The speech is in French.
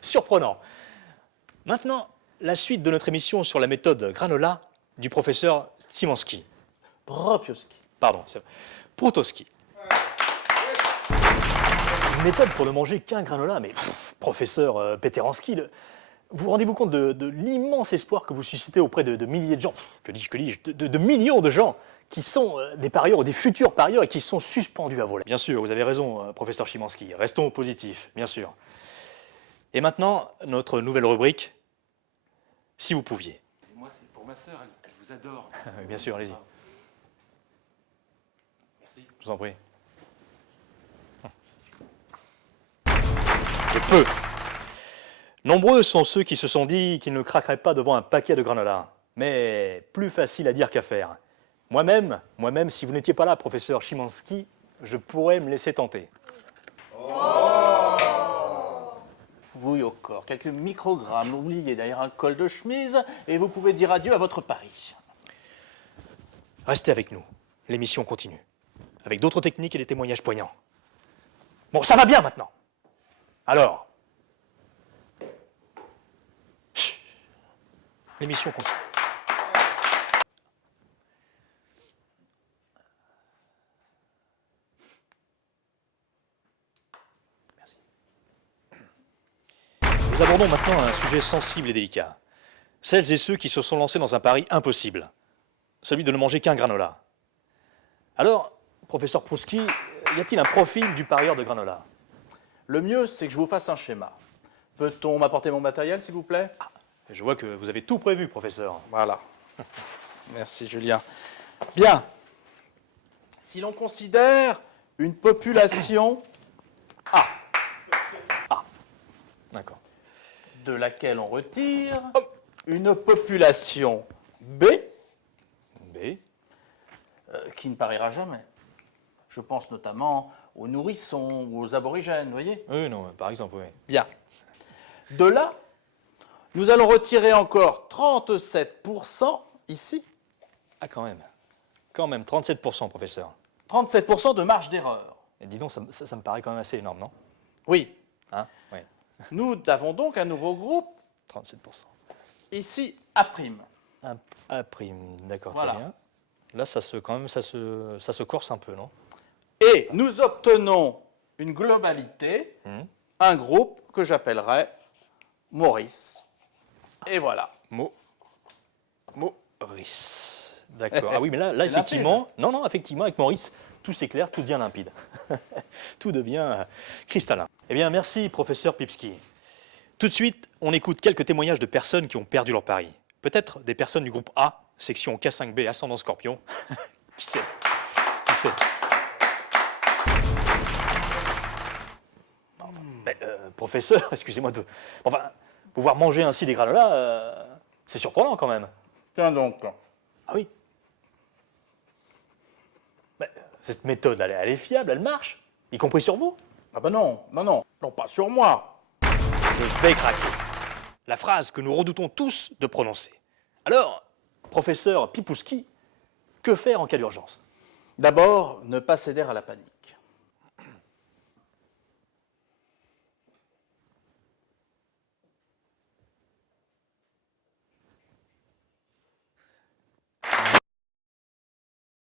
Surprenant. Maintenant, la suite de notre émission sur la méthode granola du professeur Szymanski. Propioski. Pardon, c'est Protowski. Une méthode pour ne manger qu'un granola, mais professeur Peteransky, vous rendez-vous compte de l'immense espoir que vous suscitez auprès de milliers de gens, que dis-je, de millions de gens qui sont des parieurs ou des futurs parieurs et qui sont suspendus à voler. Bien sûr, vous avez raison, professeur Szymanski, restons positifs, bien sûr. Et maintenant, notre nouvelle rubrique, si vous pouviez. Et moi, c'est pour ma sœur, elle vous adore. Bien sûr, allez-y. Merci. Je vous en prie. Je peux. Nombreux sont ceux qui se sont dit qu'ils ne craqueraient pas devant un paquet de granola. Mais plus facile à dire qu'à faire. Moi-même, si vous n'étiez pas là, professeur Szymanski, je pourrais me laisser tenter. Oui, au corps, quelques microgrammes oubliés derrière un col de chemise et vous pouvez dire adieu à votre pari. Restez avec nous. L'émission continue. Avec d'autres techniques et des témoignages poignants. Bon, ça va bien maintenant. Alors, chut, l'émission continue. Merci. Nous abordons maintenant un sujet sensible et délicat. Celles et ceux qui se sont lancés dans un pari impossible, celui de ne manger qu'un granola. Alors, professeur Protowski, y a-t-il un profil du parieur de granola? Le mieux, c'est que je vous fasse un schéma. Peut-on m'apporter mon matériel, s'il vous plaît? Je vois que vous avez tout prévu, professeur. Voilà. Merci, Julien. Bien. Si l'on considère une population A, D'accord. de laquelle on retire une population B, B. qui ne pariera jamais. Je pense notamment aux nourrissons ou aux aborigènes, vous voyez? Oui, non, par exemple, oui. Bien. De là, nous allons retirer encore 37% ici. Ah, quand même. Quand même, 37%, professeur. 37% de marge d'erreur. Et dis donc, ça me paraît quand même assez énorme, non? Oui. Hein? Oui, Nous avons donc un nouveau groupe, 37%. ici A'. Un A', d'accord, Voilà. très bien. Là, ça se corse un peu, non? Et nous obtenons une globalité, un groupe que j'appellerai Maurice. Et voilà. Maurice. D'accord. Ah oui, mais là effectivement, effectivement, avec Maurice, tout s'éclaire, tout devient limpide. Tout devient cristallin. Eh bien, merci, professeur Pipski. Tout de suite, on écoute quelques témoignages de personnes qui ont perdu leur pari. Peut-être des personnes du groupe A, section K5B, ascendant Scorpion. Qui sait? Qui sait? Mais, professeur, excusez-moi de... Enfin, pouvoir manger ainsi des granolas, c'est surprenant quand même. Tiens donc. Ah oui. Mais, cette méthode, elle est fiable, elle marche, y compris sur vous. Ah ben non, non, pas sur moi. Je vais craquer. La phrase que nous redoutons tous de prononcer. Alors, professeur Pipouski, que faire en cas d'urgence? D'abord, ne pas céder à la panique.